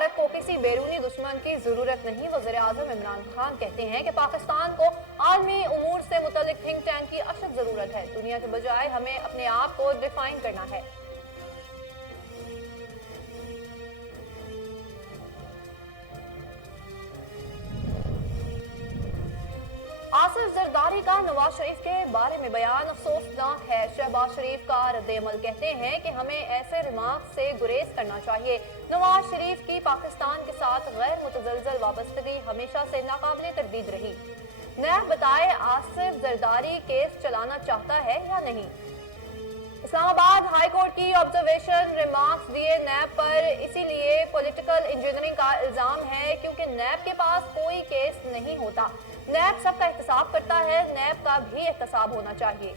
भारत को किसी बैरूनी दुश्मन की जरूरत नहीं। वज़ीर-ए-आज़म इमरान खान कहते हैं कि पाकिस्तान को आलमी उमूर से मुतल्लिक थिंक टैंक की अशद जरूरत है। दुनिया के बजाय हमें अपने आप को डिफाइन करना है। आसिफ जरदारी का नवाज शरीफ के बारे में बयान अफसोसनाक है। शहबाज शरीफ का रद्द-ए-अमल कहते हैं कि हमें ऐसे रिमार्क से गुरेज करना चाहिए। नवाज शरीफ की पाकिस्तान के साथ गैर मुतज़लज़ल वाबस्तगी हमेशा से नाकाबिले तरदीद रही। नैब बताए आसिफ जरदारी केस चलाना चाहता है या नहीं। इस्लामाबाद हाई कोर्ट की ऑब्जर्वेशन रिमार्क्स दिए नैब पर, इसीलिए पॉलिटिकल इंजीनियरिंग का इल्जाम है क्योंकि नैब के पास कोई केस नहीं होता। नैब सबका एहतसाब करता है, नैब का भी एहतसाब होना चाहिए।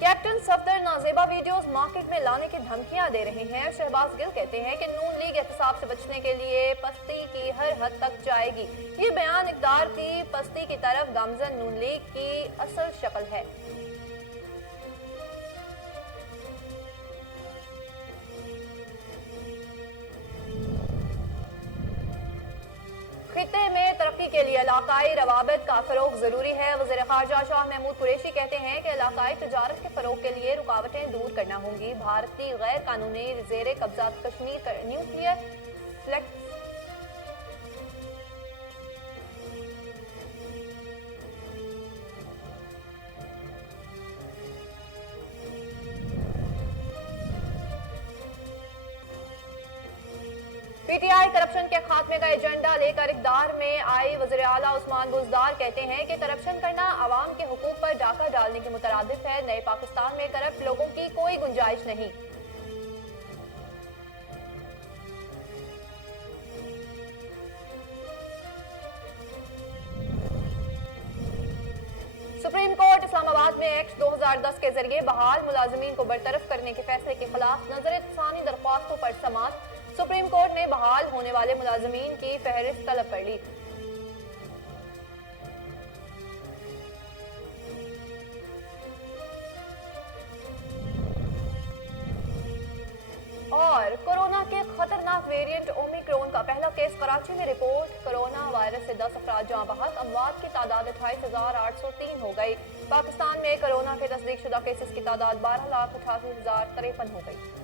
कैप्टन सफदर नाजेबा वीडियोस मार्केट में लाने की धमकियां दे रहे हैं। शहबाज गिल कहते हैं कि नून लीग एहतसाब से बचने के लिए पस्ती की हर हद तक जाएगी। ये बयान इक़्तिदार की पस्ती की तरफ गामजन नून लीग की असल शक्ल है। खित्ते में तरक्की के लिए इलाकाई रवाबित का फरोग जरूरी है। वज़ीर ख़ारजा शाह महमूद कुरैशी कहते हैं कि इलाकाई तजारत के फरोग के लिए रुकावटें दूर करना होंगी। भारत की गैर कानूनी ज़ेरे कब्जा Kashmir nuclear flex PTI corruption के खात्मे का एजेंडा लेकर इक़्तिदार में आई। वज़ीर आला उस्मान बुज़दार कहते हैं कि करप्शन करना आवाम के हुकूक पर डाका डालने के मुतरादिफ है। नए पाकिस्तान में करप्ट लोगों की कोई गुंजाइश नहीं। सुप्रीम कोर्ट इस्लामाबाद में एक्ट 2010 के जरिए बहाल मुलाजिमीन को बरतरफ करने के फैसले के खिलाफ नजर-ए-सानी दरख्वास्तों पर समाअत। सुप्रीम कोर्ट ने बहाल होने वाले मुलाजिमीन की फहरिस्त तलब कर ली। और कोरोना के खतरनाक वेरिएंट ओमिक्रॉन का पहला केस कराची में रिपोर्ट। कोरोना वायरस से 10 अफराद जाँ बहक, अमवात की तादाद 28,803 हो गई। पाकिस्तान में कोरोना के तस्दीक शुदा केसेस की तादाद 12,88,053 हो गई।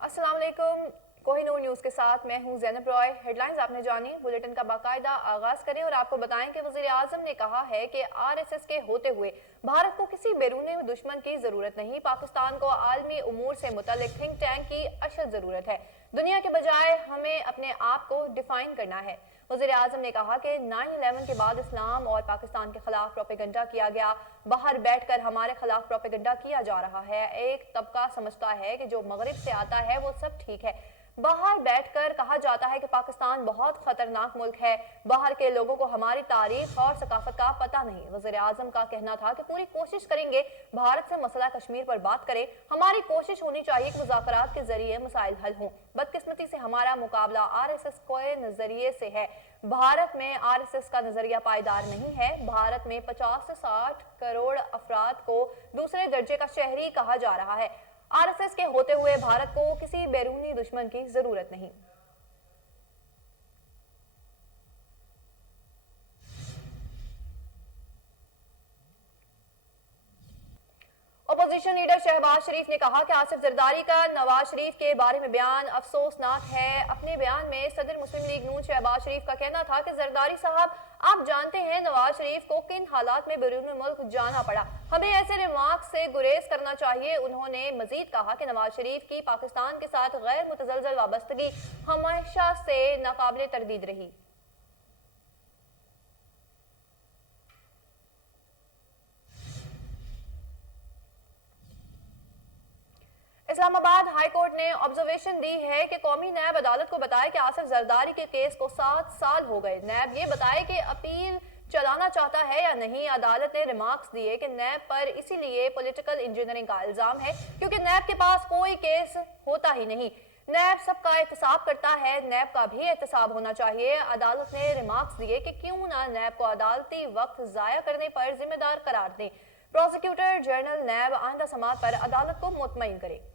अस्सलाम वालेकुम, कोहिनूर न्यूज के साथ मैं हूं ज़ैनब रॉय। हेडलाइंस आपने जानी, बुलेटिन का बाकायदा आगाज करें और आपको बताएं कि वज़ीर आज़म ने कहा है कि आरएसएस के होते हुए भारत को किसी बैरूनी दुश्मन की जरूरत नहीं। पाकिस्तान को आलमी उमूर से मुतल्लिक थिंक टैंक की अशद जरूरत है। दुनिया के बजाय हमें अपने आप को डिफाइन करना है। वज़ीर आज़म ने कहा कि 9/11 के बाद इस्लाम और पाकिस्तान के खिलाफ प्रोपेगेंडा किया गया। बाहर बैठकर हमारे खिलाफ प्रोपेगेंडा किया जा रहा है। एक तबका समझता है कि जो मगरिब से आता है वो सब ठीक है। बाहर बैठकर कहा जाता है कि पाकिस्तान बहुत खतरनाक मुल्क है। बाहर के लोगों को हमारी तारीख और सकाफत का पता नहीं। वज़ीर आज़म का कहना था कि पूरी कोशिश करेंगे भारत से मसला कश्मीर पर बात करें। हमारी कोशिश होनी चाहिए कि मुज़ाकरात के जरिए मसाइल हल हों। बदकिस्मती से हमारा मुकाबला आरएसएस के नजरिए से है। भारत में आरएसएस का नजरिया पायदार नहीं है। भारत में 50 से 60 करोड़ अफराद को दूसरे दर्जे का शहरी कहा जा रहा है। आरएसएस के होते हुए भारत को किसी बैरूनी दुश्मन की जरूरत नहीं। अपोजिशन लीडर शहबाज शरीफ ने कहा कि आसिफ जरदारी का नवाज शरीफ के बारे में बयान अफसोसनाक है। अपने बयान में सदर मुस्लिम लीग नून शहबाज शरीफ का कहना था कि जरदारी साहब, आप जानते हैं नवाज शरीफ को किन हालात में बैरून मुल्क जाना पड़ा। हमें ऐसे रिमार्क से गुरेज करना चाहिए। उन्होंने मजीद कहा कि नवाज शरीफ की पाकिस्तान के साथ गैर मुतज़लज़ल वाबस्तगी हमेशा से नाकाबिले तरदीद रही। इस्लामाबाद हाई कोर्ट ने ऑब्जर्वेशन दी है कि कौमी नैब अदालत को बताया कि आसिफ जरदारी के केस को 7 साल हो गए। नैब ये बताए कि अपील चलाना चाहता है या नहीं। अदालत ने रिमार्क्स दिए कि नैब पर इसीलिए पॉलिटिकल इंजीनियरिंग का इल्जाम है क्योंकि नैब के पास कोई केस होता ही नहीं। नैब सबका एहतसाब करता है, नैब का भी एहतसाब होना चाहिए। अदालत ने रिमार्क्स दिए कि क्यों ना नैब को अदालती वक्त जाया करने पर जिम्मेदार करार दें। प्रोसिक्यूटर जनरल नैब आइंदा समात पर अदालत को मुतमईन करे।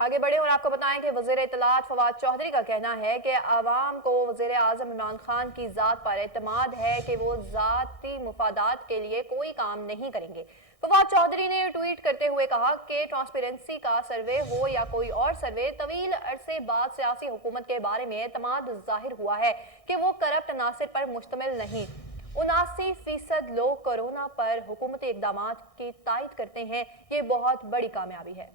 आगे बढ़े और आपको बताएं कि वज़ीर इत्तलात फवाद चौधरी का कहना है कि अवाम को वज़ीर आज़म इमरान खान की ज़ात पर एतमाद है कि वो ज़ाती मुफादात के लिए कोई काम नहीं करेंगे। फवाद चौधरी ने ट्वीट करते हुए कहा कि ट्रांसपेरेंसी का सर्वे हो या कोई और सर्वे, तवील अरसे बाद सियासी हुकूमत के बारे में एतमाद जाहिर हुआ है कि वो करप्ट अनासिर पर मुश्तमिल नहीं। 79% लोग कोरोना पर हुकूमती इकदाम की तायद करते हैं। ये बहुत बड़ी कामयाबी है।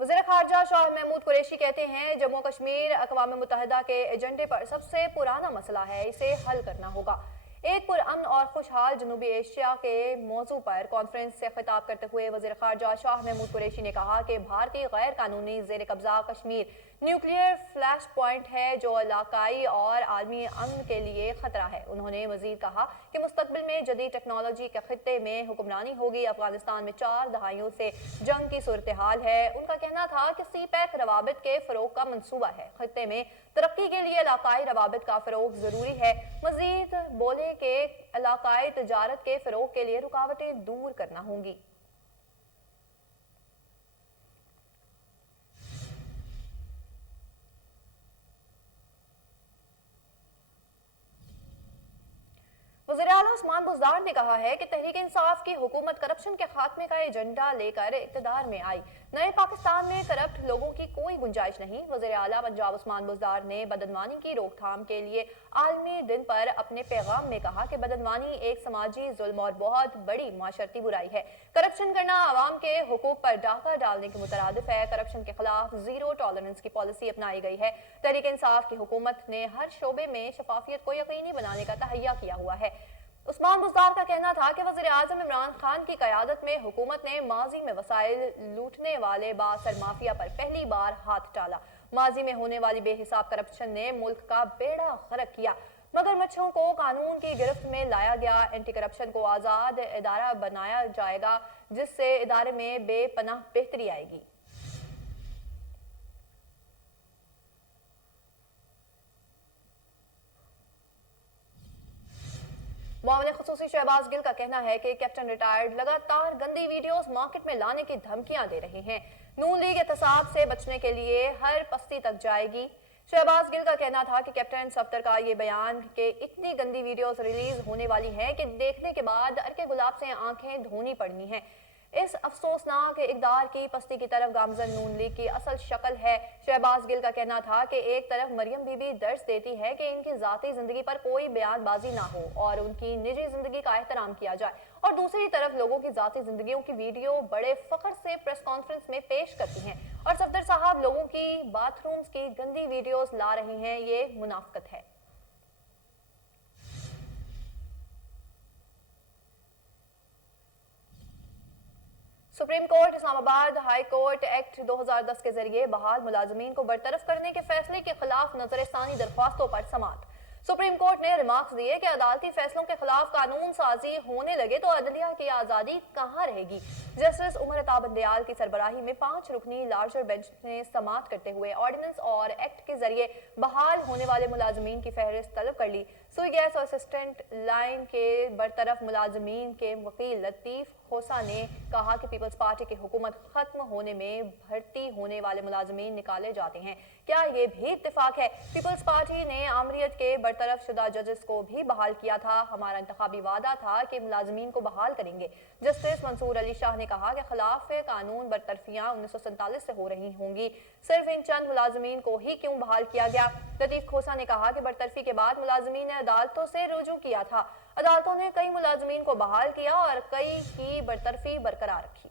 वज़ीर ख़ारजा शाह महमूद कुरैशी कहते हैं, जम्मू कश्मीर अक़वाम मुत्तहिदा के एजेंडे पर सबसे पुराना मसला है, इसे हल करना होगा। एक पुरअमन और खुशहाल जनूबी एशिया के मौजू पर कॉन्फ्रेंस से खिताब करते हुए वज़ीर ख़ारजा शाह महमूद कुरैशी ने कहा कि भारतीय गैर कानूनी ज़ेर कब्ज़ा कश्मीर न्यूक्लियर फ्लैश पॉइंट है जो इलाकाई और आलमी अमन के लिए खतरा है। उन्होंने मजीद कहा कि मुस्तकबिल में जदीद टेक्नोलॉजी के खित्ते में हुक्मरानी होगी। अफगानिस्तान में 4 दहाइयों से जंग की सूरत हाल है। उनका कहना था कि CPEC रवाबित के फ़रोग का मंसूबा है। खित्ते में तरक्की के लिए इलाकाई रवाबित का फ़रोग ज़रूरी है। मजीद बोले कि इलाकाई तजारत के फ़रोग के लिए रुकावटें दूर करना होंगी। वज़ीर आला उस्मान बुज़दार ने कहा है कि तहरीक इंसाफ की हुकूमत करप्शन के खात्मे का एजेंडा लेकर इक़्तिदार में आई। नए पाकिस्तान में करप्ट लोगों की कोई गुंजाइश नहीं। वज़ीर आला पंजाब उस्मान बुज़दार ने बदनवानी की रोकथाम के लिए आलमी दिन पर अपने पैगाम में कहा कि बदनवानी एक समाजी जुल्म और बहुत बड़ी माशरती बुराई है। करप्शन करना आवाम के हुकूक पर डाका डालने के मुतरादिफ है। करप्शन के खिलाफ ज़ीरो टॉलरेंस की पॉलिसी अपनाई गई है। तहरीक इंसाफ की हुकूमत ने हर शोबे में शफाफियत को यकीनी बनाने का तहैया किया हुआ है। उस्मान बुज़दार का कहना था कि वज़ीर आज़म इमरान खान की क़यादत में हुकूमत ने माजी में वसाइल लूटने वाले बासर माफिया पर पहली बार हाथ डाला। माजी में होने वाली बेहिसाब करप्शन ने मुल्क का बेड़ा गर्क किया। मगरमच्छों को कानून की गिरफ्त में लाया गया। एंटी करप्शन को आज़ाद इदारा बनाया जाएगा, जिससे इदारे में बेपनाह बेहतरी आएगी। मुआविन खुसूसी शहबाज गिल का कहना है कि कैप्टन रिटायर्ड लगातार गंदी वीडियोस मार्केट में लाने की धमकियां दे रहे हैं। नून लीग एहतसाब से बचने के लिए हर पस्ती तक जाएगी। शहबाज गिल का कहना था कि कैप्टन सफ्तर का ये बयान कि इतनी गंदी वीडियोस रिलीज होने वाली हैं कि देखने के बाद अरके गुलाब से आंखें धोनी पड़नी हैं। इस अफसोसनाक इकदार की पस्ती की तरफ गामजन नून लीग की असल शक्ल है। शहबाज गिल का कहना था कि एक तरफ मरियम बीबी दर्ज देती है कि इनकी जाती जिंदगी पर कोई बयानबाजी ना हो और उनकी निजी जिंदगी का एहतराम किया जाए, और दूसरी तरफ लोगों की जाती जिंदगियों की वीडियो बड़े फख्र से प्रेस कॉन्फ्रेंस में पेश करती हैं और सफदर साहब लोगों की बाथरूम्स की गंदी वीडियोस ला रही हैं। ये मुनाफिकत है। Supreme court Islamabad high court act 2010 के जरिए बहाल मुलाजमीन को बरतरफ करने के फैसले के खिलाफ नजरसानी दरख्वास्तों पर समाअत। सुप्रीम कोर्ट ने रिमार्क्स दिए कि अदालती फैसलों के खिलाफ कानून साजी होने लगे तो अदलिया की आजादी कहां रहेगी। जस्टिस उमर अता बंदयाल की सरबराही में 5 रुकनी लार्जर बेंच ने समाअत करते हुए ऑर्डिनेंस और एक्ट के जरिए बहाल होने वाले मुलाजमीन की फहरिस्त तलब कर ली। सुई गैस और असिस्टेंट लाइन के बरतरफ मुलाजमीन के वकील लतीफ खोसा ने कहा कि पीपल्स पार्टी की हुकूमत खत्म होने में भर्ती होने वाले मुलाजमीन निकाले जाते हैं। क्या ये भी इत्तेफाक है? पीपल्स पार्टी ने आमरीत के बरतरफ शुदा जजेस को भी बहाल किया था। हमारा इंतखाबी वादा था कि मुलाजमीन को बहाल करेंगे। जस्टिस मंसूर अली शाह ने कहा कि खिलाफ कानून बरतरफियां 1947 से हो रही होंगी, सिर्फ इन चंद मुलाजमीन को ही क्यों बहाल किया गया। लतीफ खोसा ने कहा कि बरतरफी के बाद मुलाजमीन ने अदालतों से रुजू किया था। अदालतों ने कई मुलाजमीन को बहाल किया और कई की बरतरफी बरकरार रखी।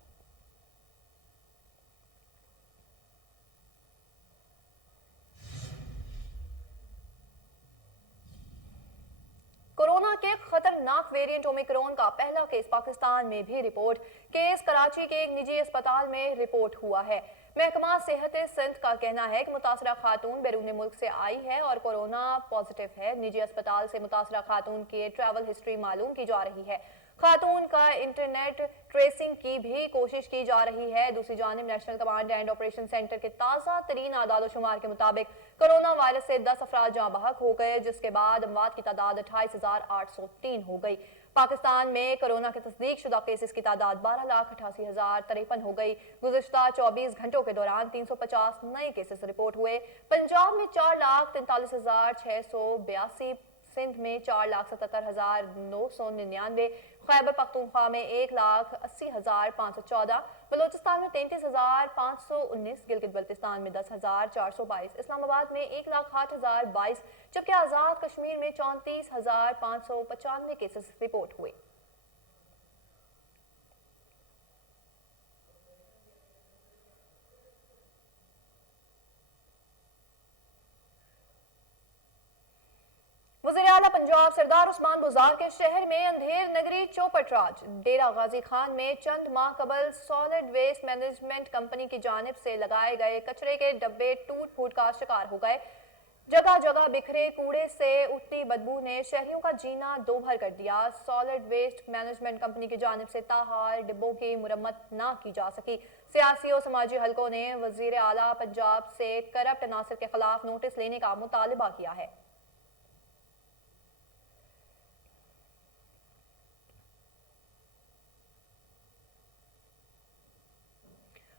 कोरोना के खतरनाक वेरिएंट ओमिक्रॉन का पहला केस पाकिस्तान में भी रिपोर्ट। केस कराची के एक निजी अस्पताल में रिपोर्ट हुआ है। महकमा सेहत सिंध का कहना है कि मुतासरा खातून बैरून मुल्क से आई है और कोरोना पॉजिटिव है। निजी अस्पताल से मुतासरा खातून की ट्रैवल हिस्ट्री मालूम की जा रही है। खातून का इंटरनेट ट्रेसिंग की भी कोशिश की जा रही है। दूसरी जानिब national command and operation centre के ताज़ा तरीन आदाद शुमार के मुताबिक कोरोना वायरस से 10 अफराद जाँ बहक हो गए, जिसके बाद अमवात की तादाद 28,803 हो गई। पाकिस्तान में कोरोना के तस्दीक शुदा केसेस की तादाद 12,88,053 हो गई। गुज़िश्ता 24 घंटों के दौरान 350 नए केसेस रिपोर्ट हुए। पंजाब में 4,43,682, सिंध में 4,77,999, खैबर पख्तूनख्वा में 1,80,514, बलोचिस्तान में 33,519, गिलगित बल्तिस्तान में 10,422, इस्लामाबाद में 1,08,022, जबकि आज़ाद कश्मीर में 34,595 केसेस रिपोर्ट हुए। वज़ीर-ए-आला पंजाब सरदार उस्मान बुज़दार के शहर में अंधेर नगरी चौपटराज डेरा गाजी खान में चंद माह कबल सॉलिड वेस्ट मैनेजमेंट कंपनी की जानिब से लगाए गए कचरे के डब्बे टूट फूट का शिकार हो गए। जगह जगह बिखरे कूड़े से उठती बदबू ने शहरियों का जीना दोभर कर दिया। सॉलिड वेस्ट मैनेजमेंट कंपनी की जानिब से ताहाल डिब्बों की मुरम्मत ना की जा सकी। सियासी और समाजी हलकों ने वज़ीर-ए-आला पंजाब से करप्ट अनासर के खिलाफ नोटिस लेने का मुतालबा किया है।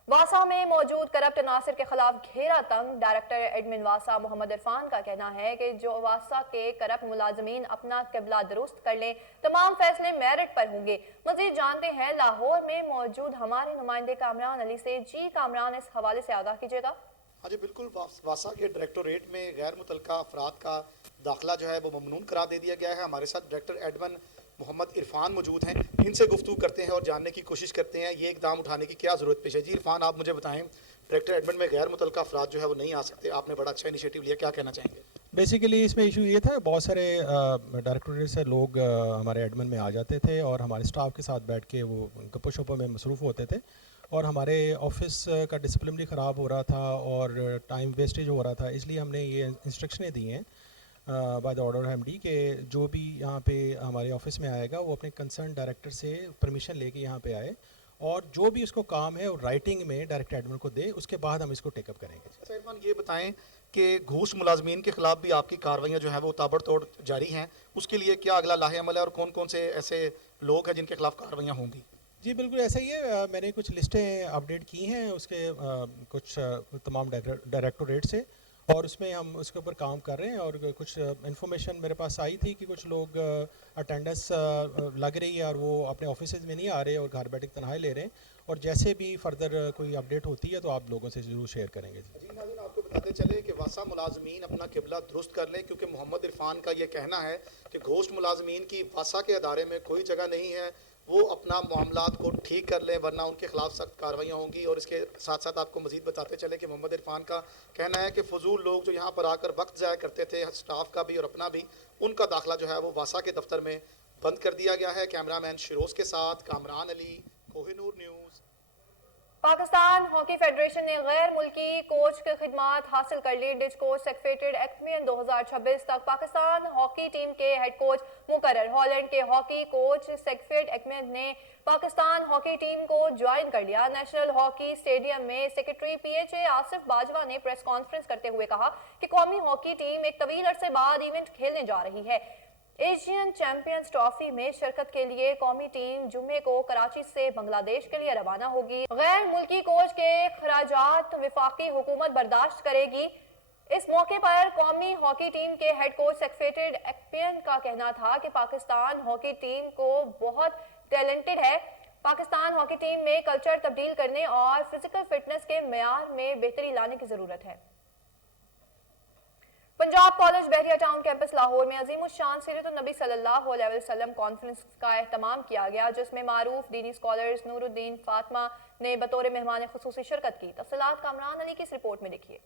वासा में मौजूद करप्ट नासिर के खिलाफ घेरा तंग। डायरेक्टर एडमिन वासा मोहम्मद इरफान का कहना है कि जो वासा के करप्ट मुलाजमीन अपना किबला दुरुस्त कर लें, तमाम फैसले मेरिट पर होंगे। मजीद जानते हैं लाहौर में मौजूद हमारे नुमाइंदे कामरान अली से। जी कामरान, इस हवाले से आगाह कीजिएगा। हाँ जी बिल्कुल, वासा के डायरेक्टोरेट में गैर मुतलका अफराद का दाखिला जो है वो ममनून करार दे दिया गया है। हमारे साथ डायरेक्टर एडमिन मोहम्मद इरफान मौजूद हैं, इनसे गुफ्तगू करते हैं और जानने की कोशिश करते हैं ये इकदाम उठाने की क्या ज़रूरत पेश है। जी इरफान, आप मुझे बताएं, डायरेक्टर एडमिन में गैर मुतलका अफराद जो है वो नहीं आ सकते, आपने बड़ा अच्छा इनिशिएटिव लिया, क्या कहना चाहेंगे? बेसिकली इसमें इशू ये था, बहुत सारे डायरेक्टोरेट से लोग हमारे एडमिन में आ जाते थे और हमारे स्टाफ के साथ बैठ के वो गप्पो शप्पो में मसरूफ़ होते थे और हमारे ऑफिस का डिसिप्लिन भी ख़राब हो रहा था और टाइम वेस्टेज हो रहा था। इसलिए हमने ये इंस्ट्रक्शनें दी हैं बाय द ऑर्डर एमडी के जो भी यहाँ पे हमारे ऑफिस में आएगा वो अपने कंसर्न डायरेक्टर से परमिशन लेके यहाँ पे आए और जो भी उसको काम है वो राइटिंग में डायरेक्टर एडमिन को दे, उसके बाद हम इसको टेकअप करेंगे। अच्छा इरफान, ये बताएं कि घूस मुलाजमीन के खिलाफ भी आपकी कार्रवाइयाँ जो है वो ताबड़तोड़ जारी हैं, उसके लिए क्या अगला लाहे अमल है और कौन कौन से ऐसे लोग हैं जिनके खिलाफ कार्रवाइयाँ होंगी? जी बिल्कुल ऐसा ही है, मैंने कुछ लिस्टें अपडेट की हैं उसके कुछ तमाम डायरेक्टोरेट से और उसमें हम उसके ऊपर काम कर रहे हैं और कुछ इन्फॉर्मेशन मेरे पास आई थी कि कुछ लोग अटेंडेंस लग रही है और वो अपने ऑफिस में नहीं आ रहे और घर बैठे तनख्वाही ले रहे हैं और जैसे भी फर्दर कोई अपडेट होती है तो आप लोगों से ज़रूर शेयर करेंगे। जी नाज़रीन, आपको बताते चले कि वासा मुलाजमीन अपना किबला दुरुस्त कर लें, क्योंकि मोहम्मद इरफान का ये कहना है कि घोस्ट मुलाजमीन की वासा के अदारे में कोई जगह नहीं है, वो अपना मामलात को ठीक कर लें वरना उनके खिलाफ सख्त कार्रवाइयाँ होंगी। और इसके साथ साथ आपको मजीद बताते चले कि मोहम्मद इरफान का कहना है कि फजूल लोग जो यहाँ पर आकर वक्त ज़ाया करते थे, स्टाफ का भी और अपना भी, उनका दाखिला जो है वो वासा के दफ्तर में बंद कर दिया गया है। कैमरामैन शिरोज के साथ Kamran Ali, Kohinoor news. Pakistan hockey federation ने गैर मुल्की कोच की खिदमात हासिल कर ली। डिच कोच सेक्रेटेड एक्मेन 2026 तक पाकिस्तान हॉकी टीम के हेड कोच मुकर्रर। हॉलैंड के हॉकी कोच सेक्रेटेड एक्मेन ने पाकिस्तान हॉकी टीम को ज्वाइन कर लिया। नेशनल हॉकी स्टेडियम में सेक्रेटरी पीएचए आसिफ बाजवा ने प्रेस कॉन्फ्रेंस करते हुए कहा कि कौमी हॉकी टीम एक तवील अरसे बाद इवेंट खेलने जा रही है। एशियन चैंपियंस ट्रॉफी में शिरकत के लिए कौमी टीम जुम्मे को कराची से बांग्लादेश के लिए रवाना होगी। गैर मुल्की कोच के खराजात विफाकी हुकूमत बर्दाश्त करेगी। इस मौके पर कौमी हॉकी टीम के हेड कोच सेक्रेटेड एक्मेन का कहना था कि पाकिस्तान हॉकी टीम को बहुत टैलेंटेड है। पाकिस्तान हॉकी टीम में कल्चर तब्दील करने और फिजिकल फिटनेस के मेयार में बेहतरी लाने की जरूरत है। पंजाब कॉलेज बहरिया टाउन कैंपस लाहौर में अजीमुशान सीरत-उन-नबी सल्लल्लाहु अलैहि वसल्लम कॉन्फ्रेंस का एहतमाम किया गया, जिसमें मारूफ दीनी स्कॉलर्स नूरुद्दीन फातिमा ने बतौर मेहमान खुसूसी शिरकत की। तफसीलात कामरान अली की इस रिपोर्ट में देखिए।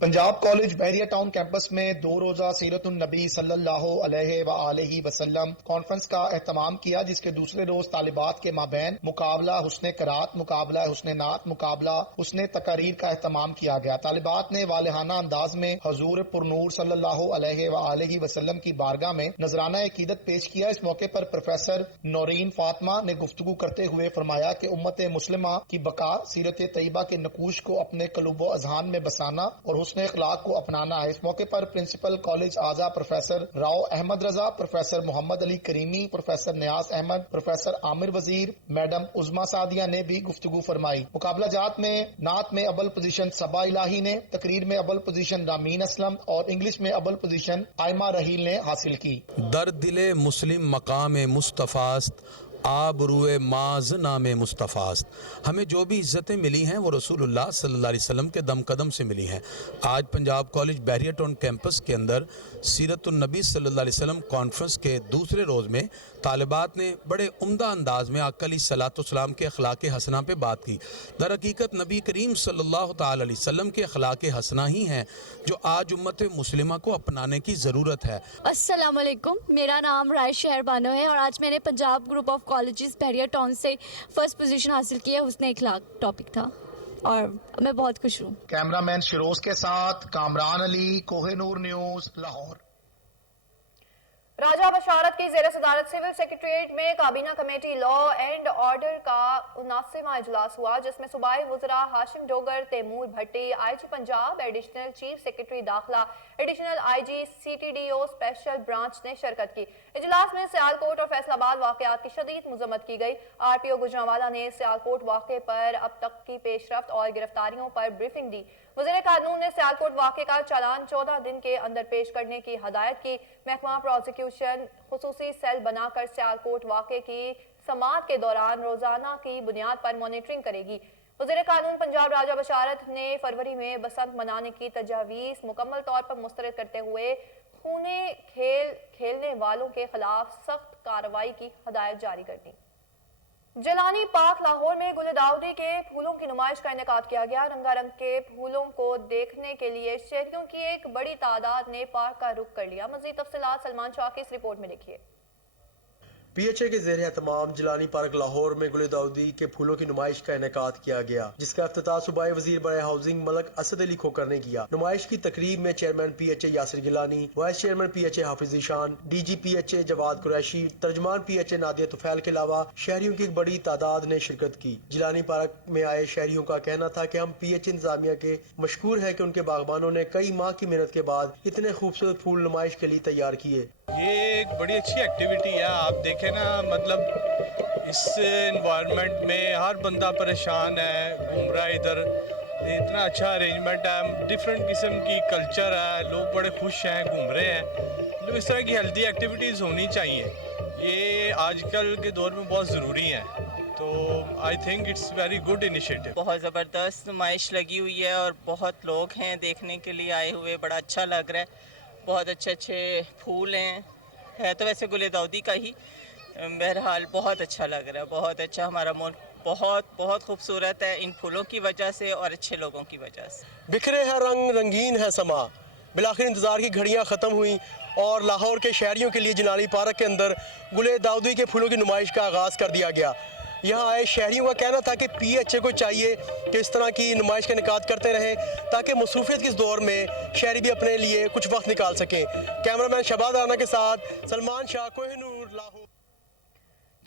पंजाब कॉलेज बहरिया टाउन कैंपस में 2 रोजा सीरतुन नबी सल्लल्लाहु अलैहि वसल्लम कॉन्फ्रेंस का एहतमाम किया, जिसके दूसरे रोज तालिबात के माबैन मुकाबला हुस्ने करात, मुकाबला हुस्ने नात, मुकाबला हुस्ने तकारीर का एहतमाम किया गया। तालिबात ने वालिहाना अंदाज में हजूर पुरनूर सल्लल्लाहु अलैहि वसल्लम की बारगाह में नजराना अकीदत पेश किया। इस मौके पर प्रोफेसर नौरीन फातिमा ने गुफ्तगू करते हुए फरमाया कि उम्मत मुस्लिमा की बका सीरत तैयबा के नकूश को अपने कलूबो अजहान में बसाना और हुस्ने इखलाक को अपनाना है। इस मौके पर प्रिंसिपल कॉलेज आजा professor Rao Ahmad Raza, professor Mohammad Ali Karimi, professor Niaz Ahmad, professor Amir Wazir, madam उज़मा Sadia ने भी गुफ्तगू फरमाई। मुकाबला जात में नात में अव्वल पोजीशन सबा इलाही ने, तकरीर में अव्वल पोजीशन रामीन असलम और इंग्लिश में अव्वल पोजीशन आयमा रहील ने हासिल की। दर दिले मुस्लिम मकाम मुस्तफ़ास्त आबरूए माज नाम मुस्तफ़ास्त। हमें जो भी इज़्ज़तें मिली हैं वो रसूलुल्लाह सल्लल्लाहु अलैहि वसल्लम के दम कदम से मिली हैं। आज पंजाब कॉलेज बहरिया टाउन कैंपस के अंदर सीरतुन नबी सल्लल्लाहु अलैहि वसल्लम कॉन्फ्रेंस के दूसरे रोज़ में तालिबात ने बड़े उम्दा अंदाज में आका अलैहिस्सलाम के अखलाक हसना पे बात की। दर हकीकत नबी करीम सल्लल्लाहु ताला अलैहि वसल्लम के अखलाक हसना ही हैं जो आज उम्मत मुस्लिमा को अपनाने की ज़रूरत है। अस्सलाम वालेकुम, मेरा नाम राय शहर बानो है और आज मैंने Punjab group of colleges Bahria town से फर्स्ट पोजीशन हासिल की है। हुस्ने इखलाक टॉपिक था और मैं बहुत खुश हूँ। कैमरामैन शिरोज के साथ कामरान अली, कोहिनूर न्यूज, लाहौर। राजा बशारत की ज़ेर सदारत सिविल सेक्रेटरीट में काबीना कमेटी लॉ एंड ऑर्डर का 79वां इजलास हुआ, जिसमें सूबाई वज़रा Hashim Dogar, Taimur Bhatti, IG Punjab, additional chief secretary दाखिला, additional IG CTDO special branch ने शिरकत की। इजलास में सियालकोट और फैसलाबाद वाक़यात की शदीद मज़म्मत की गई। RPO गुजरांवाला ने सियालकोट वाक़े पर अब तक की पेशरफ्त और गिरफ्तारियों पर ब्रीफिंग दी। वज़ीर कानून ने सियालकोट वाक़े का चालान 14 दिन के अंदर पेश करने की हदायत की। महकमा प्रोसिक्यूशन खुसूसी सेल बनाकर सियालकोट वाक़े की समाअत के दौरान रोजाना की बुनियाद पर मॉनिटरिंग करेगी। वज़ीर कानून पंजाब राजा बशारत ने फरवरी में बसंत मनाने की तजावीज़ मुकम्मल तौर पर मुस्तरद करते हुए खूने खेल खेलने वालों के खिलाफ सख्त कार्रवाई की हदायत जारी कर दी। जलानी पार्क लाहौर में गुल दाऊदी के फूलों की नुमाइश का इनेकाद किया गया। रंगारंग के फूलों को देखने के लिए शहरियों की एक बड़ी तादाद ने पार्क का रुख कर लिया। मज़ीद तफसीलात सलमान शाह की इस रिपोर्ट में देखिए। PHA के ज़ेर एहतमाम जिलानी पार्क लाहौर में गुल दाऊदी के फूलों की नुमाइश का इनेकाद किया गया, जिसका इफ्तिताह सूबाई वजीर बड़े हाउसिंग मलक असद अली खोकर ने किया। नुमाइश की तकरीब में chairman PHA Yasir Gilani, vice chairman PHA Hafiz Ehsan, DG PHA Jawad Qureshi, तर्जमान PHA नादिया तुफैल के अलावा शहरियों की एक बड़ी तादाद ने शिरकत की। जिलानी पार्क में आए शहरियों का कहना था कि हम PHA इंतजामिया के मशकूर है कि उनके बागबानों ने कई माह की मेहनत के बाद इतने खूबसूरत फूल नुमाइश के लिए तैयार किए। ये एक बड़ी अच्छी एक्टिविटी है। आप देखें ना, मतलब इस इन्वायरमेंट में हर बंदा परेशान है, घूम रहा है इधर, इतना अच्छा अरेंजमेंट है, डिफरेंट किस्म की कल्चर है, लोग बड़े खुश हैं, घूम रहे हैं। मतलब इस तरह की हेल्दी एक्टिविटीज़ होनी चाहिए, ये आजकल के दौर में बहुत ज़रूरी है। तो I think it's very good initiative. बहुत ज़बरदस्त नुमाइश लगी हुई है और बहुत लोग हैं देखने के लिए आए हुए, बड़ा अच्छा लग रहा है। बहुत अच्छे अच्छे फूल हैं, है तो वैसे गुल दाऊदी का ही, बहरहाल बहुत अच्छा लग रहा है, बहुत अच्छा। हमारा मुल्क बहुत बहुत खूबसूरत है इन फूलों की वजह से और अच्छे लोगों की वजह से। बिखरे हैं रंग, रंगीन है समा, बिलाखिर इंतज़ार की घड़ियां ख़त्म हुई और लाहौर के शहरियों के लिए जिलानी पार्क के अंदर गुल दाऊदी के फूलों की नुमाइश का आगाज़ कर दिया गया। यहाँ आए शहरियों का कहना था कि PHA को चाहिए कि इस तरह की नुमाइश का इनेकाद करते रहें ताकि मसरूफियत के इस दौर में शहरी भी अपने लिए कुछ वक्त निकाल सकें। कैमरामैन शहबाज राना के साथ सलमान शाह, कोहिनूर, लाहौर।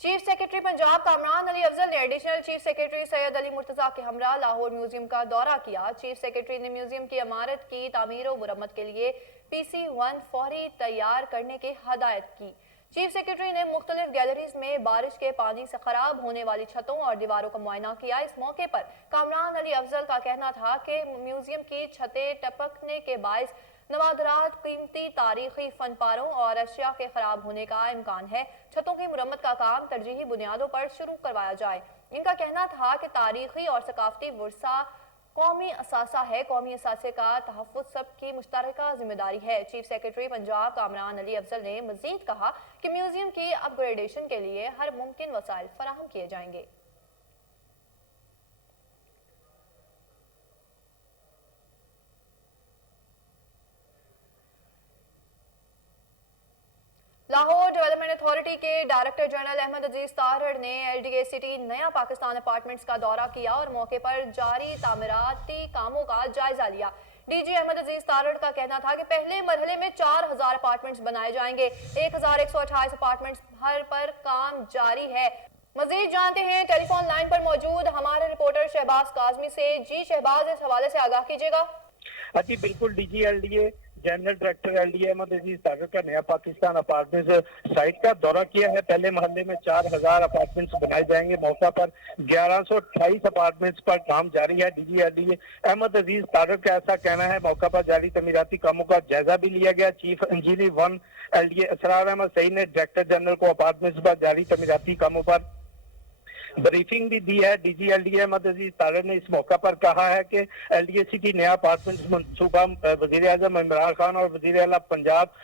चीफ सेक्रेटरी पंजाब कामरान अली अफजल ने additional chief secretary Syed Ali Murtaza के हमरा लाहौर म्यूजियम का दौरा किया। चीफ सेक्रेटरी ने म्यूजियम की इमारत की तामीर और मुरम्मत के लिए PC1 फौरी तैयार करने की हदायत की। चीफ सेक्रेटरी ने मुख्तलिफ गैलरीज में बारिश के पानी से खराब होने वाली छतों और दीवारों का मुआयना किया। इस मौके पर कामरान अली अफजल का कहना था कि म्यूजियम की छतें टपकने के बायस नवादरात, कीमती तारीखी फन पारों और अशिया के खराब होने का इम्कान है। छतों की मुरम्मत का काम तरजीही बुनियादों पर शुरू करवाया जाए। इनका कहना था कि तारीखी और सकाफती वर्सा कौमी असासा है, कौमी असासे का तहफ़्फ़ुज़ सबकी मुश्तरका जिम्मेदारी है। चीफ सेक्रेटरी पंजाब कामरान अली अफजल ने मज़ीद कहा कि म्यूजियम की अपग्रेडेशन के लिए हर मुमकिन वसाइल फराहम किए जाएंगे। अथॉरिटी के डायरेक्टर जनरल अहमद अजीज तारड़ ने LDA सिटी नया पाकिस्तान अपार्टमेंट्स का दौरा किया और मौके पर जारी तामीराती कामों का जायजा लिया। डीजी अहमद अजीज तारड़ का कहना था कि पहले मरहले में 4000 अपार्टमेंट्स बनाए जाएंगे। 1128 अपार्टमेंट्स भर पर काम जारी है। मजीद जानते हैं टेलीफोन लाइन पर मौजूद हमारे रिपोर्टर शहबाज काजमी से। जी शहबाज, इस हवाले से आगाह कीजिएगा। जी बिल्कुल, DG LDA general director LDA Ahmad Aziz Tarar का नया पाकिस्तान अपार्टमेंट्स साइट का दौरा किया है। पहले महल्ले में 4000 अपार्टमेंट्स बनाए जाएंगे। मौका पर 1128 अपार्टमेंट्स पर काम जारी है। डीजी LDA अहमद अजीज तारड़ का ऐसा कहना है। मौका पर जारी तमीराती कामों का जायजा भी लिया गया। Chief engineer 1 LDA Asrar Ahmad Saeed ने डायरेक्टर जनरल को अपार्टमेंट्स पर जारी तमीराती कामों पर ब्रीफिंग भी दी है। डीजी LDA अहमद अजीज तारड़ ने इस मौका पर कहा है कि LDA सिटी नया अपार्टमेंट्स मंसूबा वजीर आजम इमरान खान और वजीर आला पंजाब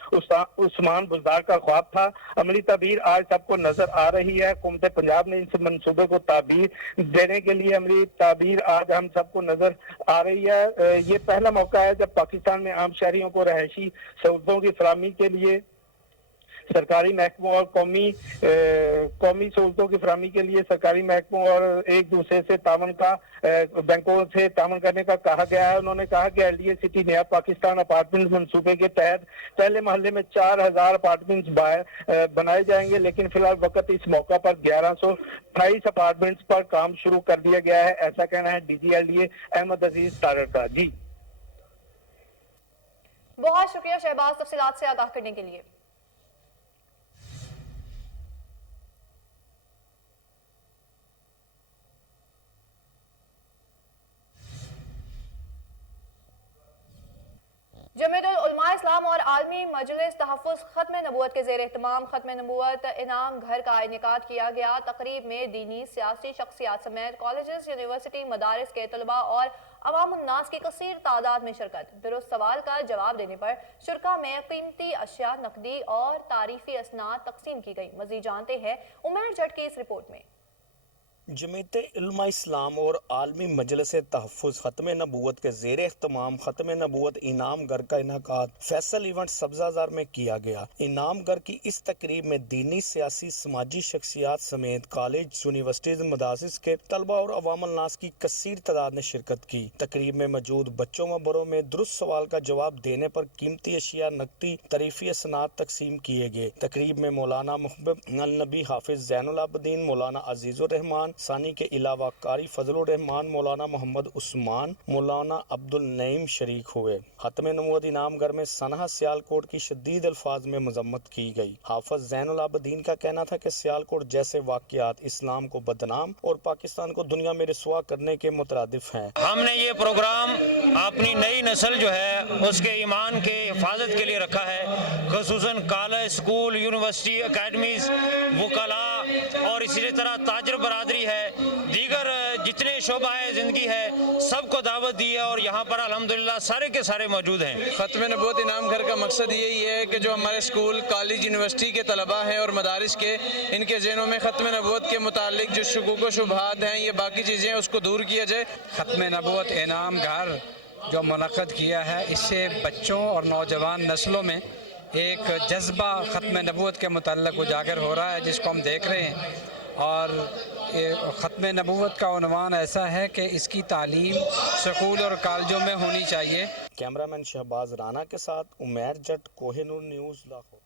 उस्मान बुज़दार का ख्वाब था। अमली ताबीर आज सबको नजर आ रही है। हुकूमत पंजाब ने इस मंसूबे को ताबीर देने के लिए अमली ताबीर आज हम सबको नजर आ रही है। ये पहला मौका है जब पाकिस्तान में आम शहरियों को रहायशी सहूलतों की फराहमी के लिए सरकारी महकमों और कौमी सहूलतों की फराहमी के लिए सरकारी महकमों और एक दूसरे से तावन का बैंकों से तावन करने का कहा गया है। उन्होंने कहा कि LDA सिटी नया पाकिस्तान अपार्टमेंट्स मंसूबे के तहत पहले महल्ले में 4000 अपार्टमेंट्स बनाए जाएंगे, लेकिन फिलहाल वक्त इस मौका पर 1128 अपार्टमेंट्स पर काम शुरू कर दिया गया है। ऐसा कहना है डीजी LDA अहमद अजीज तारड़ का। जी बहुत शुक्रिया शहबाज, तफसीलात से आगाह करने के लिए। जमीयतुल उलमा इस्लाम और आलमी मजलिस तहफ़्फ़ुज़ ख़त्म नबूवत के ज़ेर एहतमाम ख़त्म नबूवत इनाम घर का इनेकाद किया गया। तकरीब में दीनी सियासी शख्सियात समेत कॉलेजेस, यूनिवर्सिटी, मदारिस के तलबा और अवामुन्नास की कसीर तादाद में शिरकत। दुरुस्त सवाल का जवाब देने पर शुरका में कीमती अशिया, नकदी और तारीफी असनाद तकसीम की गई। मज़ीद जानते हैं उमर जट की इस रिपोर्ट में। जमीयत उलमा इस्लाम और आलमी मजलिस तहफ़्फ़ुज़ ख़त्म नबूवत के ज़ेर एहतमाम ख़त्म नबूवत इनाम घर का इनेकाद फैसल इवेंट सब्ज़ाज़ार में किया गया। इनाम घर की इस तकरीब में दीनी, सियासी, समाजी शख्सियात समेत कॉलेज, यूनिवर्सिटीज़, मदारिस के तलबा और अवामुल नास की कसीर तादाद ने शिरकत की। तकरीब में मौजूद बच्चों व बड़ों में दुरुस्त सवाल का जवाब देने पर कीमती अशिया, नकदी, तारीफी असनाद तकसीम किए गए। तकरीब में मौलाना मुहब्बब अल नबी हाफिज ज़ैनुल आबिदीन, मौलाना अजीज़ुर रहमान सानी के अलावा कारी फजलुर रहमान, मौलाना मोहम्मद उस्मान, मौलाना अब्दुल नईम शरीक हुए। खत्म नबूवत इनाम घर में सनहा सियालकोट की शदीद अल्फाज में मजम्मत की गई। हाफिज ज़ैनुल आबिदीन का कहना था कि सियालकोट जैसे वाक़यात इस्लाम को बदनाम और पाकिस्तान को दुनिया में रसवा करने के मुतरादिफ हैं। हमने ये प्रोग्राम अपनी नई नस्ल जो है उसके ईमान के हिफाजत के लिए रखा है। खुसूसन कॉलेज, स्कूल, यूनिवर्सिटी, अकेडमीज, वकला और इसी तरह ताजर बरादरी है, दीगर जितने शोबाए ज़िंदगी है सबको दावत दी है और यहाँ पर अल्हम्दुलिल्लाह सारे के सारे मौजूद हैं। ख़त्म नबूवत इनाम घर का मकसद यही है कि जो हमारे स्कूल, कॉलेज, यूनिवर्सिटी के तलबा हैं और मदारिस के, इनके ज़हनों में ख़त्म नबूवत के मुतालिक जो शुकूक व शुबहात हैं, ये बाकी चीज़ें हैं, उसको दूर किया जाए। ख़त्म नबूवत इनाम घर जो मुनक़्क़द किया है, इससे बच्चों और नौजवान नस्लों में एक जज्बा ख़त्म नबूवत के मुताल्लिक़ उजागर हो रहा है, जिसको हम देख रहे हैं। और ख़त्म नबूवत का उन्वान ऐसा है कि इसकी तालीम स्कूल और कॉलेजों में होनी चाहिए। कैमरामैन शहबाज राना के साथ उमैर जट, कोहिनूर न्यूज़, लाहौर।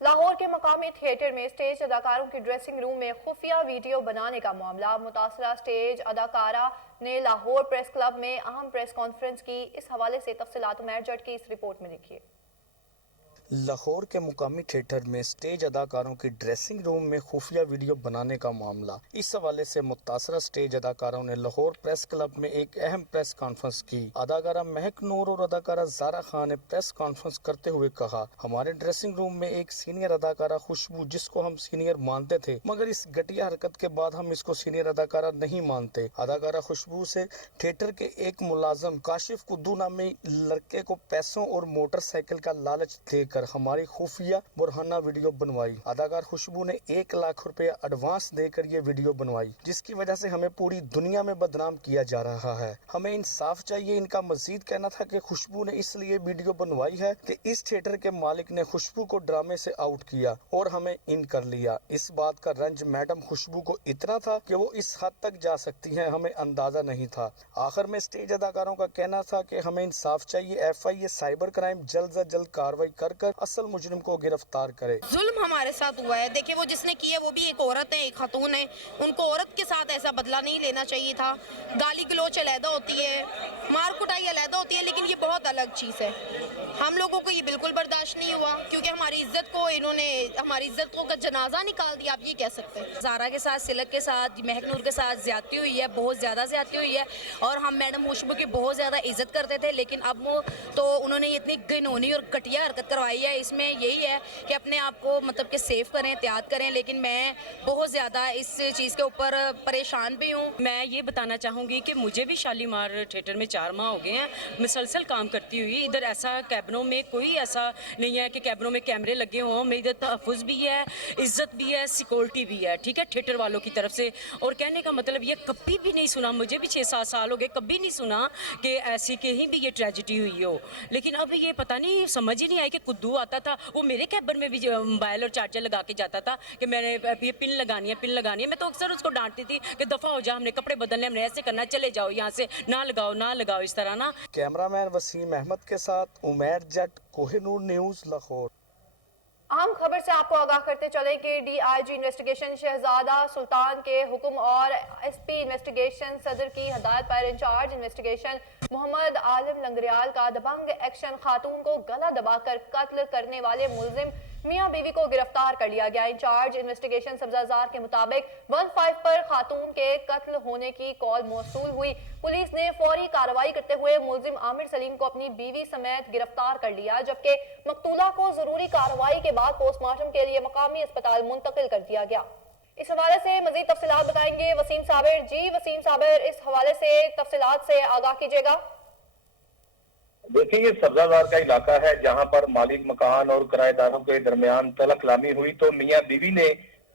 लाहौर के मकामी थिएटर में स्टेज अदाकारों की ड्रेसिंग रूम में खुफिया वीडियो बनाने का मामला। मुतासरा स्टेज अदाकारा ने लाहौर प्रेस क्लब में अहम प्रेस कॉन्फ्रेंस की। इस हवाले से तफसीलात उमैर जट की इस रिपोर्ट में देखिए। लाहौर के मुकामी थिएटर में स्टेज अदाकारों की ड्रेसिंग रूम में खुफिया वीडियो बनाने का मामला। इस हवाले से मुतासरा स्टेज अदाकारों ने लाहौर प्रेस क्लब में एक अहम प्रेस कॉन्फ्रेंस की। अदाकारा महक नूर और अदाकारा ज़ारा खान ने प्रेस कॉन्फ्रेंस करते हुए कहा, हमारे ड्रेसिंग रूम में एक सीनियर अदाकारा खुशबू, जिसको हम सीनियर मानते थे, मगर इस घटिया हरकत के बाद हम इसको सीनियर अदाकारा नहीं मानते। अदाकारा खुशबू से थिएटर के एक मुलाजम काशिफ कुद्दू नामी लड़के को पैसों और मोटरसाइकिल का लालच देकर कर हमारी खुफिया बुरहाना वीडियो बनवाई। अदाकार खुशबू ने 1 लाख रुपए एडवांस देकर ये वीडियो बनवाई, जिसकी वजह से हमें पूरी दुनिया में बदनाम किया जा रहा है। हमें इंसाफ चाहिए। इनका मजीद कहना था कि खुशबू ने इसलिए वीडियो बनवाई है कि इस थिएटर के मालिक ने खुशबू को ड्रामे से आउट किया और हमें इन कर लिया। इस बात का रंज मैडम खुशबू को इतना था कि वो इस हद तक जा सकती हैं, हमें अंदाजा नहीं था। आखिर में स्टेज अदाकारों का कहना था कि हमें इंसाफ चाहिए। FIA साइबर क्राइम जल्द से जल्द कार्रवाई कर असल मुजरिम को गिरफ्तार करे। जुल्म हमारे साथ हुआ है। देखिए, वो जिसने किया वो भी एक औरत है, एक खातून है। उनको औरत के साथ ऐसा बदला नहीं लेना चाहिए था। गाली गलोच अलहदा होती है, मार कुटाई अलहदा होती है, लेकिन ये बहुत अलग चीज़ है। हम लोगों को ये बिल्कुल बर्दाश्त नहीं हुआ, क्योंकि हमारी इज्जत को का जनाजा निकाल दिया, आप ये कह सकते हैं। ज़ारा के साथ, सिलक के साथ, महक नूर के साथ ज्यादती हुई है, बहुत ज़्यादा ज्यादती हुई है। और हम मैडम खुशबू की बहुत ज़्यादा इज्जत करते थे, लेकिन अब वो तो उन्होंने इतनी घिनौनी और घटिया हरकत करवाई है। इसमें यही है कि अपने आप को मतलब कि सेफ करें, एहतियात करें। लेकिन मैं बहुत ज़्यादा इस चीज़ के ऊपर परेशान भी हूँ। मैं ये बताना चाहूँगी कि मुझे भी शालीमार थिएटर में 4 माह हो गए हैं मुसलसल काम करती हुई। इधर ऐसा कैबिनों में कोई ऐसा नहीं है कि कैबिनों में कैमरे लगे हों। मेरी इधर तहफ़्फ़ुज़ भी है, इज़्ज़त भी है, सिक्योरिटी भी है, ठीक है, थिएटर वालों की तरफ से। और कहने का मतलब ये कभी भी नहीं सुना, मुझे भी 6-7 साल हो गए, कभी नहीं सुना कि ऐसी कहीं भी ये ट्रेजिडी हुई हो। लेकिन अब ये पता नहीं, समझ ही नहीं आई कि कुद्दू आता था, वो मेरे कैबिन में भी मोबाइल और चार्जर लगा के जाता था कि मैंने ये पिन लगानी है। मैं तो अक्सर उसको डांटती थी कि दफ़ा हो जा, हमने कपड़े बदलने, हमने ऐसे करना, चले जाओ यहाँ से, ना लगाओ इस तरह ना। कैमरामैन वसीम अहमद के साथ उमैर जट, कोहिनूर न्यूज़, लाहौर। अहम खबर से आपको आगाह करते चले कि DIG इन्वेस्टिगेशन शहजादा सुल्तान के हुक्म और SP इन्वेस्टिगेशन सदर की हदायत पर इंचार्ज इन्वेस्टिगेशन मोहम्मद आलम लंगरियाल का दबंग एक्शन खातून को गला दबाकर कत्ल करने वाले मुलजिम मियां बीवी को गिरफ्तार कर लिया गया। इंचार्ज इन्वेस्टिगेशन सब्जाजार के मुताबिक 15 पर खातून के कत्ल होने की कॉल मौसूल हुई। पुलिस ने फौरी कार्रवाई करते हुए मुलजिम आमिर सलीम को अपनी बीवी समेत गिरफ्तार कर लिया, जबकि मकतूला को जरूरी कार्रवाई के बाद पोस्टमार्टम के लिए मकामी अस्पताल मुंतकिल कर दिया गया। इस हवाले से मजीद तफसीलात बताएंगे वसीम साबिर। जी वसीम साबिर, इस हवाले से तफसीलात से आगाह कीजिएगा। देखिए, ये सब्जाजार का इलाका है जहां पर मालिक मकान और किराएदारों के दरमियान तलकलामी हुई, तो मियां बीवी ने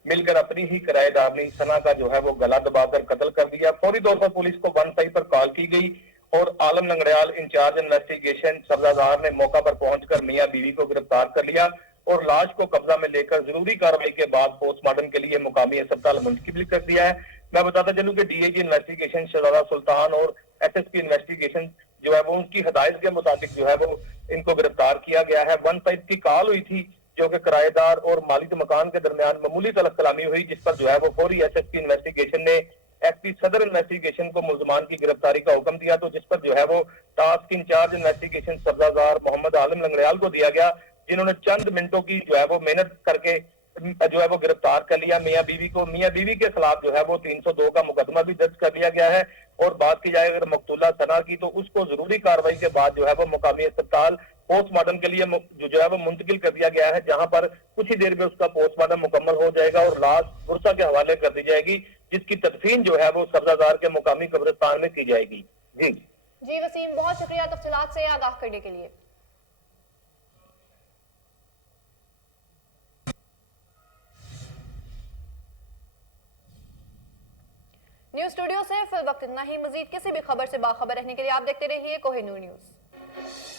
मिलकर अपनी ही किराएदारनी सना का जो है वो गला दबाकर कत्ल कर दिया। फौरी तौर पर पुलिस को 15 पर कॉल की गई और आलम लंगड़ियाल इंचार्ज इन्वेस्टिगेशन सब्जाजार ने मौका पर पहुंचकर मियां बीवी को गिरफ्तार कर लिया और लाश को कब्जा में लेकर जरूरी कार्रवाई के बाद पोस्टमार्टम के लिए मुकामी अस्पताल मुंतकिल कर दिया है। मैं बताता चलूं कि DIG इन्वेस्टिगेशन शहजादा सुल्तान और SSP इन्वेस्टिगेशन जो है वो उनकी हदायत के मुताबिक जो है वो इनको गिरफ्तार किया गया है। 15 की कॉल हुई थी जो कि किराएदार और मालिक मकान के दरमियान मामूली तलकलामी हुई, जिस पर जो है वो फौरी SSP इन्वेस्टिगेशन ने SP सदर इन्वेस्टिगेशन को मुल्जमान की गिरफ्तारी का हुक्म दिया, तो जिस पर जो है वो टास्क इंचार्ज इन्वेस्टिगेशन सब्जाजार मोहम्मद आलम लंगड़ियाल को दिया गया, जिन्होंने चंद मिनटों की जो है वो मेहनत करके जो है वो गिरफ्तार कर लिया मियां बीवी को। मियां बीवी के खिलाफ जो है वो 302 का मुकदमा भी दर्ज कर लिया गया है। और बात की जाए अगर मकतूला सना की, तो उसको जरूरी कार्रवाई के बाद जो है वो मुकामी अस्पताल पोस्टमार्टम के लिए जो है वो मुंतकिल कर दिया गया है, जहां पर कुछ ही देर में उसका पोस्टमार्टम मुकम्मल हो जाएगा और लाश पुरसा के हवाले कर दी जाएगी, जिसकी तदफीन जो है वो सब्जाजार के मुकामी कब्रिस्तान में की जाएगी। जी वसीम, बहुत शुक्रिया तफसीलात से आगाह करने के लिए। न्यूज़ स्टूडियो से फिल वक्त इतना ही। मजीद किसी भी खबर से बाखबर रहने के लिए आप देखते रहिए कोहिनूर न्यूज़।